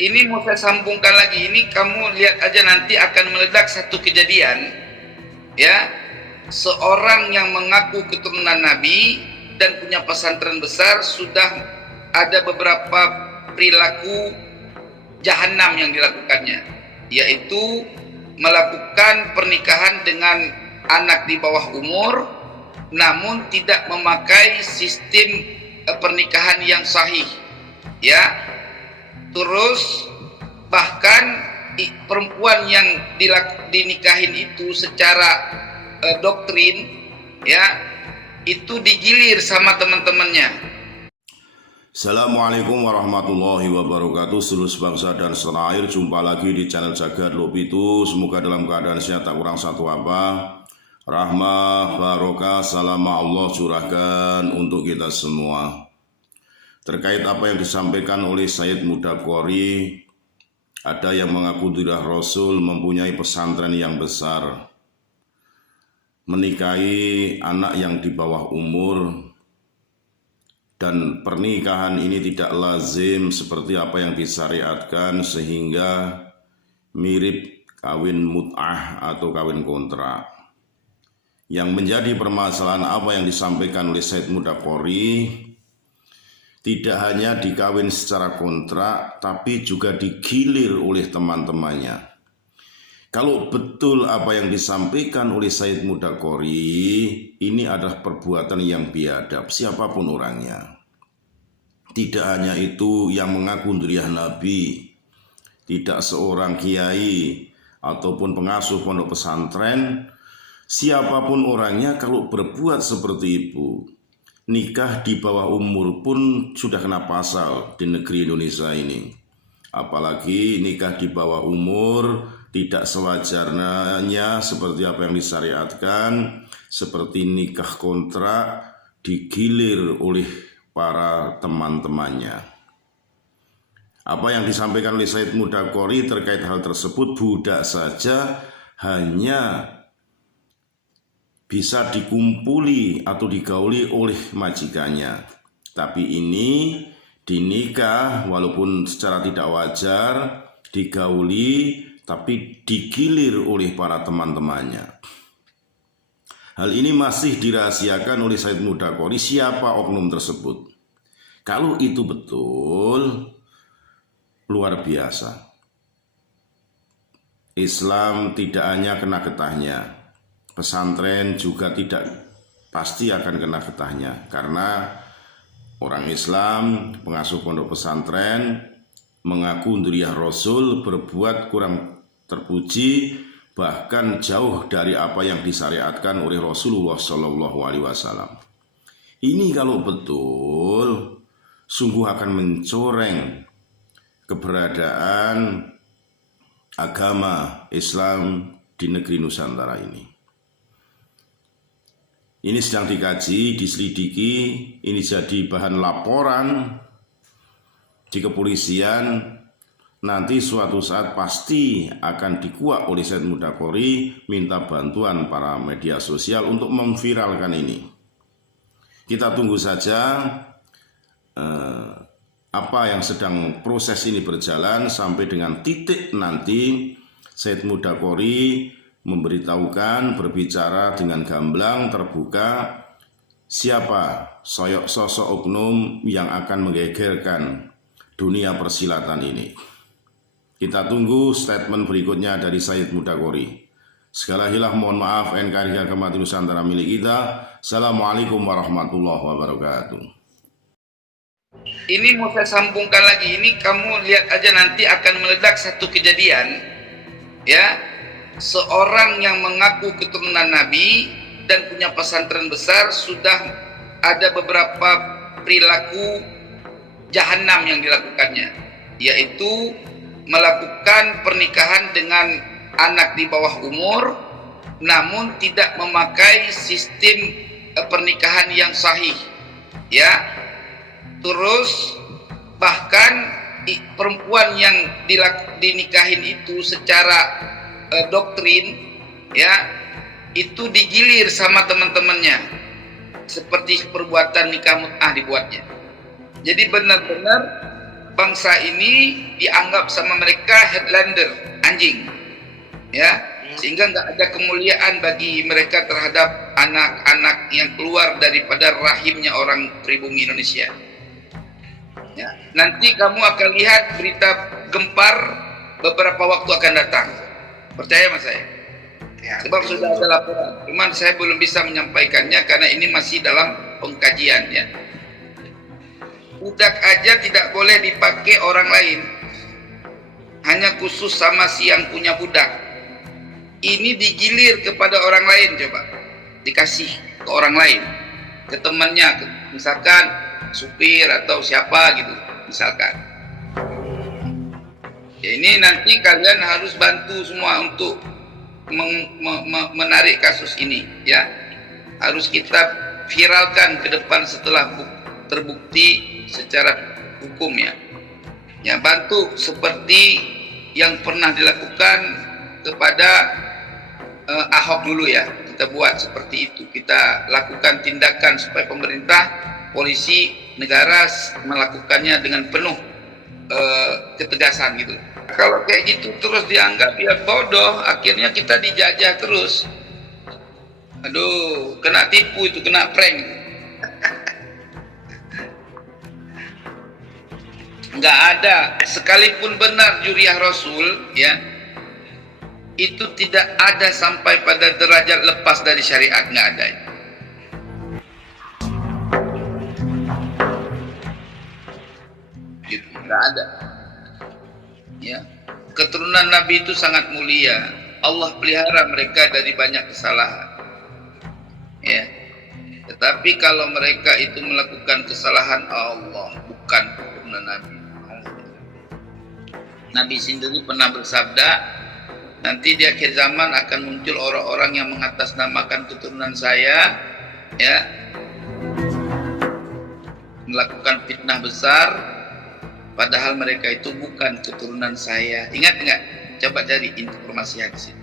Ini mau saya sambungkan lagi. Ini kamu lihat aja, nanti akan meledak satu kejadian, ya. Seorang yang mengaku keturunan Nabi dan punya pesantren besar, sudah ada beberapa perilaku jahanam yang dilakukannya, yaitu melakukan pernikahan dengan anak di bawah umur, namun tidak memakai sistem pernikahan yang sahih, ya. Terus bahkan perempuan yang dinikahin itu secara doktrin, ya, itu digilir sama teman-temannya. Assalamualaikum warahmatullahi wabarakatuh. Seluruh bangsa dan setanah air, jumpa lagi di channel Jagat Lopitu. Semoga dalam keadaan sehat, tak kurang satu apa. Rahmah, barokah, salamah Allah curahkan untuk kita semua. Terkait apa yang disampaikan oleh Sayyid Mudaqori, ada yang mengaku diri Rasul, mempunyai pesantren yang besar, menikahi anak yang di bawah umur, dan pernikahan ini tidak lazim seperti apa yang disyariatkan, sehingga mirip kawin mut'ah atau kawin kontrak. Yang menjadi permasalahan apa yang disampaikan oleh Sayyid Mudaqori, tidak hanya dikawin secara kontrak, tapi juga digilir oleh teman-temannya. Kalau betul apa yang disampaikan oleh Sayyid Mudaqori, ini adalah perbuatan yang biadab, siapapun orangnya. Tidak hanya itu yang mengaku diriah Nabi, tidak seorang kiai ataupun pengasuh pondok pesantren, siapapun orangnya kalau berbuat seperti itu, nikah di bawah umur pun sudah kena pasal di negeri Indonesia ini. Apalagi nikah di bawah umur tidak sewajarnya seperti apa yang disyariatkan, seperti nikah kontrak, digilir oleh para teman-temannya. Apa yang disampaikan oleh Sayyid Mudaqori terkait hal tersebut, budak saja hanya bisa dikumpuli atau digauli oleh majikannya. Tapi ini dinikah walaupun secara tidak wajar, digauli tapi digilir oleh para teman-temannya. Hal ini masih dirahasiakan oleh Sayyid Mudaqori siapa oknum tersebut. Kalau itu betul, luar biasa. Islam tidak hanya kena getahnya, pesantren juga tidak pasti akan kena getahnya, karena orang Islam, pengasuh pondok pesantren, mengaku diriah Rasul, berbuat kurang terpuji, bahkan jauh dari apa yang disyariatkan oleh Rasulullah SAW. Ini kalau betul, sungguh akan mencoreng keberadaan agama Islam di negeri Nusantara ini. Ini sedang dikaji, diselidiki, ini jadi bahan laporan di kepolisian. Nanti suatu saat pasti akan dikuak oleh Sayyid Mudaqori, minta bantuan para media sosial untuk memviralkan ini. Kita tunggu saja apa yang sedang proses ini berjalan sampai dengan titik nanti Sayyid Mudaqori memberitahukan, berbicara dengan gamblang, terbuka, siapa sosok oknum yang akan menggegerkan dunia persilatan ini. Kita tunggu statement berikutnya dari Sayyid Mudaqori. Segala hilaf mohon maaf, NKRI Agama Nusantara milik kita. Assalamualaikum warahmatullahi wabarakatuh. Ini mau saya sambungkan lagi. Ini kamu lihat aja, nanti akan meledak satu kejadian, ya. Seorang yang mengaku keturunan Nabi dan punya pesantren besar, sudah ada beberapa perilaku jahanam yang dilakukannya, yaitu melakukan pernikahan dengan anak di bawah umur, namun tidak memakai sistem pernikahan yang sahih, ya. Terus bahkan perempuan yang dinikahin itu secara doktrin, ya, itu digilir sama teman-temannya, seperti perbuatan nikah mut'ah dibuatnya. Jadi benar-benar bangsa ini dianggap sama mereka headlander, anjing, ya, sehingga nggak ada kemuliaan bagi mereka terhadap anak-anak yang keluar daripada rahimnya orang pribumi Indonesia. Ya, nanti kamu akan lihat berita gempar beberapa waktu akan datang. Percaya mas saya. Ya, Sebab sudah ada laporan. Cuman saya belum bisa menyampaikannya karena ini masih dalam pengkajian ya. Budak aja tidak boleh dipakai orang lain. Hanya khusus sama si yang punya budak. Ini digilir kepada orang lain coba. Dikasih ke orang lain. Ke temannya, misalkan supir atau siapa gitu, misalkan. Ya, ini nanti kalian harus bantu semua untuk menarik kasus ini ya. Harus kita viralkan ke depan setelah terbukti secara hukum ya. Ya, bantu seperti yang pernah dilakukan kepada Ahok dulu ya. Kita buat seperti itu. Kita lakukan tindakan supaya pemerintah, polisi, negara melakukannya dengan penuh ketegasan gitu. Kalau kayak gitu terus dianggap ya bodoh, akhirnya kita dijajah terus. Aduh, kena tipu itu, kena prank. Nggak ada, sekalipun benar juriah Rasul ya, itu tidak ada sampai pada derajat lepas dari syariat, nggak ada. Gitu, nggak ada. Ya, keturunan Nabi itu sangat mulia. Allah pelihara mereka dari banyak kesalahan. Ya, tetapi kalau mereka itu melakukan kesalahan Allah, bukan keturunan Nabi. Nabi sendiri pernah bersabda, nanti di akhir zaman akan muncul orang-orang yang mengatasnamakan keturunan saya, ya, melakukan fitnah besar. Padahal mereka itu bukan keturunan saya. Ingat enggak? Coba cari informasi hadis itu.